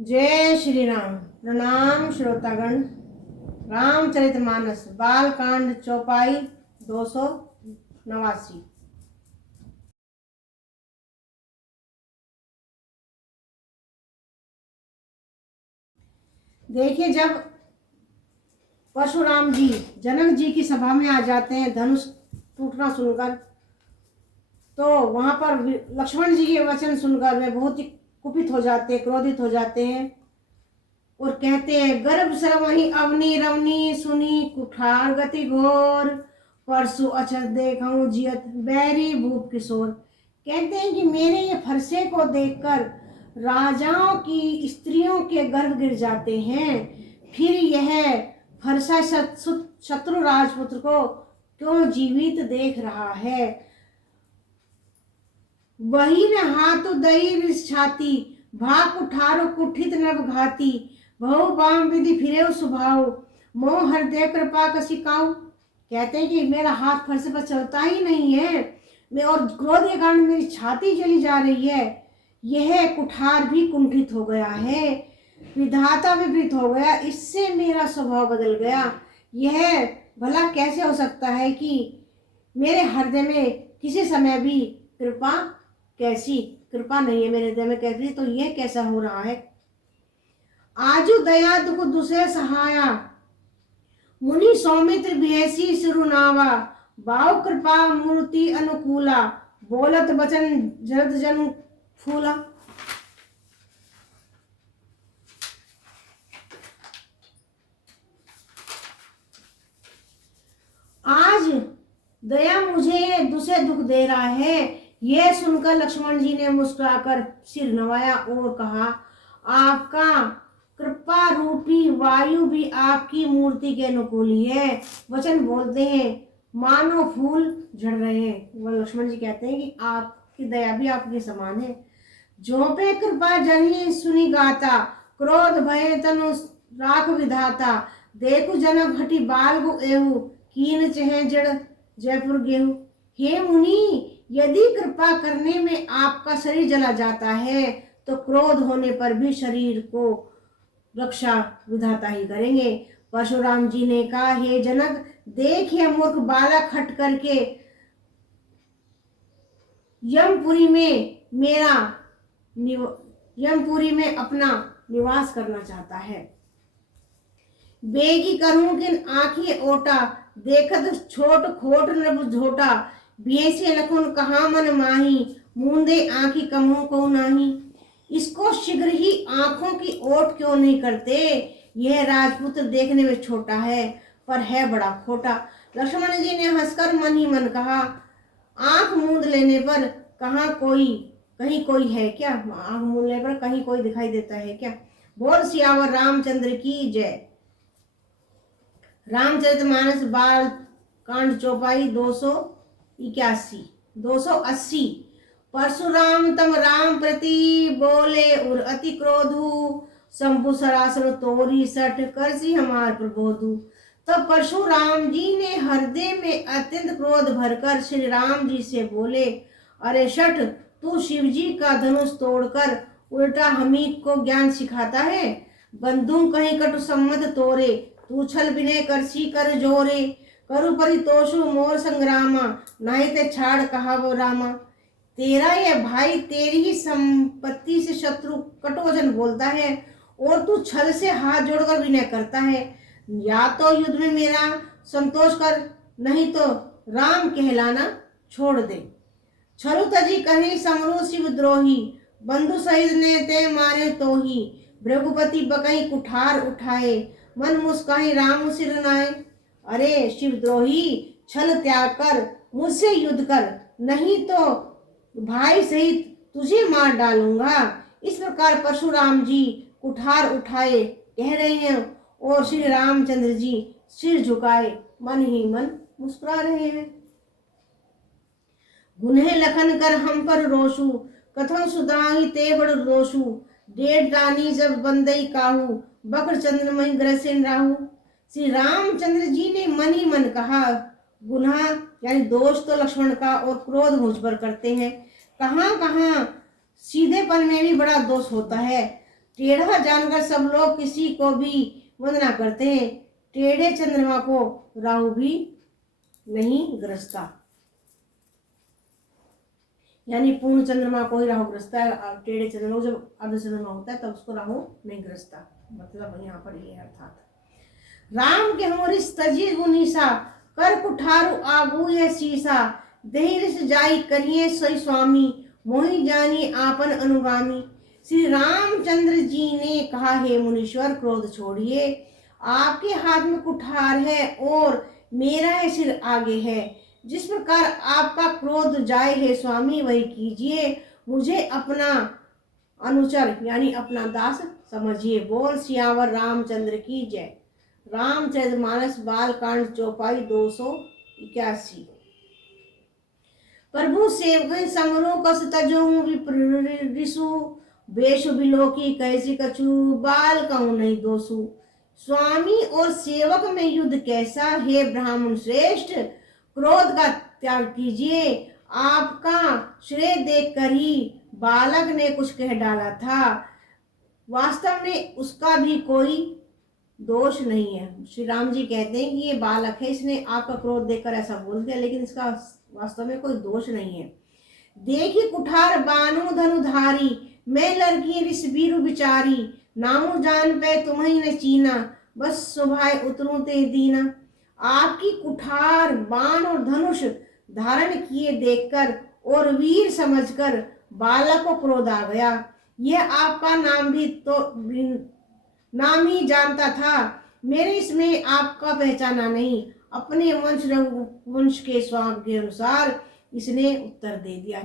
जय श्री राम। प्रणाम श्रोतागण। रामचरितमानस बालकांड चौपाई 289। देखिए, जब परशुराम जी जनक जी की सभा में आ जाते हैं धनुष टूटना सुनकर, तो वहां पर लक्ष्मण जी के वचन सुनकर वे बहुत ही कुपित हो जाते हैं, क्रोधित हो जाते हैं और कहते हैं, गर्भ श्रवही अवनी रवनी सुनी कुठार गति घोर, परसु अचर देखूं जियत बैरी भूप किशोर। कहते हैं कि मेरे ये फरसे को देखकर राजाओं की स्त्रियों के गर्भ गिर जाते हैं, फिर यह फरसा शत्रु राजपुत्र को क्यों जीवित देख रहा है। वही न हाथ दई छाती, भाग कुठारो कुठित नभ घाती, बहु बाम विधि फिरे स्वभाव, मोह हृदय कृपा कसिकाऊ। कहते हैं कि मेरा हाथ फरसे पर चलता ही नहीं है, मैं और क्रोध के कारण मेरी छाती चली जा रही है, यह कुठार भी कुंठित हो गया है, विधाता विपरीत हो गया, इससे मेरा स्वभाव बदल गया। यह भला कैसे हो सकता है कि मेरे हृदय में किसी समय भी कैसी कृपा नहीं है मेरे हृदय में, कैसी, तो यह कैसा हो रहा है। आजु दया दुख दुसे सहाया, मुनि सौमित्र भेसी सिरुनावा, बाव कृपा मूर्ति अनुकूला, बोलत बचन जरद जन फूला। आज दया मुझे दुसे दुख दे रहा है। यह सुनकर लक्ष्मण जी ने मुस्कुराकर सिर नवाया और कहा, आपका कृपा रूपी वायु भी आपकी मूर्ति के अनुकूल ही है। वचन बोलते हैं मानो फूल झड़ रहे हैं। वह लक्ष्मण जी कहते हैं कि आपकी दया भी आपके समान है। जो पे कृपा जनी सुनी गाता, क्रोध भय तनु राख विधाता, देखु जनक घटी बाल गु एहु, कीन चहे जड़ जयपुर गेहूं। हे मुनि, यदि कृपा करने में आपका शरीर जला जाता है तो क्रोध होने पर भी शरीर को रक्षा विधाता ही करेंगे। परशुराम जी ने कहा, हे जनक, देख यह मूर्ख बालक हट करके यमपुरी में अपना निवास करना चाहता है। बेगी करूं किन आंखी ओटा, देखत छोट खोट नभ झोटा, बेसे लखुन कहा मन माही, मूंदे आंखी कमों को नाही। इसको शीघ्र ही आंखों की ओट क्यों नहीं करते। यह राजपुत्र देखने में छोटा है पर है बड़ा खोटा। लक्ष्मण जी ने हंसकर मन ही मन कहा, आंख मूंद लेने पर कहीं कोई है क्या। आंख मूंद लेने पर कहीं कोई दिखाई देता है क्या। बोल सियावर रामचंद्र की जय। रामचरितमानस बाल कांड चौपाई 280। परशुराम तम राम प्रति बोले उर अति क्रोधु, शंभु सरासन तोरी सठ करसी हमार प्रबोधु। तब परशुराम जी ने हृदय में अत्यंत क्रोध भरकर श्री राम जी से बोले, अरे शठ, तू शिव जी का धनुष तोड़कर उल्टा हमी को ज्ञान सिखाता है। बंधु कहीं कटु सम्मत तोरे, तू छल विनय करसी कर जोरे, करु परितोषु मोर संग्रामा, नहीं ते छाड़ कहा वो रामा। तेरा यह भाई तेरी ही संपत्ति से शत्रु कटोजन बोलता है और तू छल से हाथ जोड़कर विनय करता है। या तो युद्ध में मेरा संतोष कर, नहीं तो राम कहलाना छोड़ दे। छरु तजी कहीं समरू शिव द्रोही, बंधु सहित ने ते मारे तो ही, भृगुपति बकई कुठार उठाए, मन मुस्काही राम सिर नाए। अरे शिवद्रोही, छल त्याग कर मुझसे युद्ध कर, नहीं तो भाई सहित तुझे मार डालूंगा। इस प्रकार परशुराम जी कुठार उठाए कह रहे हैं और श्री रामचंद्र जी सिर झुकाए मन ही मन मुस्कुरा रहे हैं। गुन्हे लखन कर हम पर रोशु, कथम सुदाही ते बड़ रोशु, डेढ़ रानी जब बंदई काहू, बकर चंद्रमय ग्रसेन राहु। श्री रामचंद्र जी ने मन ही मन कहा, गुनाह यानी दोष तो लक्ष्मण का और क्रोध मुझ पर करते हैं, कहाँ कहाँ सीधेपन में भी बड़ा दोष होता है। टेढ़ा जानकर सब लोग किसी को भी वंदना करते हैं, टेढ़े चंद्रमा को राहु भी नहीं ग्रसता। यानी पूर्ण चंद्रमा को ही राहु ग्रसता है, टेढ़े चंद्रमा को जब अर्ध चंद्रमा होता है तब उसको राहु नहीं ग्रसता, मतलब यहाँ पर ये अर्थात राम के होरिस तजी गुनीसा कर कुठारु आगू यह शीसा देहिरिस जाई करिए सोई स्वामी मोहि जानी आपन अनुगामी। श्री रामचंद्र जी ने कहा, हे मुनीश्वर क्रोध छोड़िए, आपके हाथ में कुठार है और मेरा है सिर आगे है, जिस प्रकार आपका क्रोध जाए है स्वामी वही कीजिए, मुझे अपना अनुचर यानी अपना दास समझिए। बोल सियावर रामचंद्र की जय। रामचरितमानस बालकांड चौपाई 281। प्रभु सेवक संगरो कस तजो विप्ररिसु बेशु बिलोकी कैसी कछु बाल कहूँ नहीं दोसु। स्वामी और सेवक में युद्ध कैसा, हे ब्राह्मण श्रेष्ठ क्रोध का त्याग कीजिए, आपका श्रेय देखकर ही बालक ने कुछ कह डाला था, वास्तव में उसका भी कोई दोष नहीं है। श्री राम जी कहते हैं कि ये बालक है, इसने आपका क्रोध देखकर ऐसा बोल दिया, लेकिन इसका वास्तव में कोई दोष नहीं है। देखी कुठार बानु धनुधारी, मैं लड़की ऋषबीरु बिचारी, नामू जान पे तुम्हें न चीना, बस सुभाए उतरू ते दीना। आपकी कुठार बाण और धनुष धारण किए देखकर और वीर समझकर बालक को क्रोध आ गया। यह आपका नाम ही जानता था, मेरे इसमें आपका पहचाना नहीं। अपने वंश के स्वाब के अनुसार इसने उत्तर दे दिया।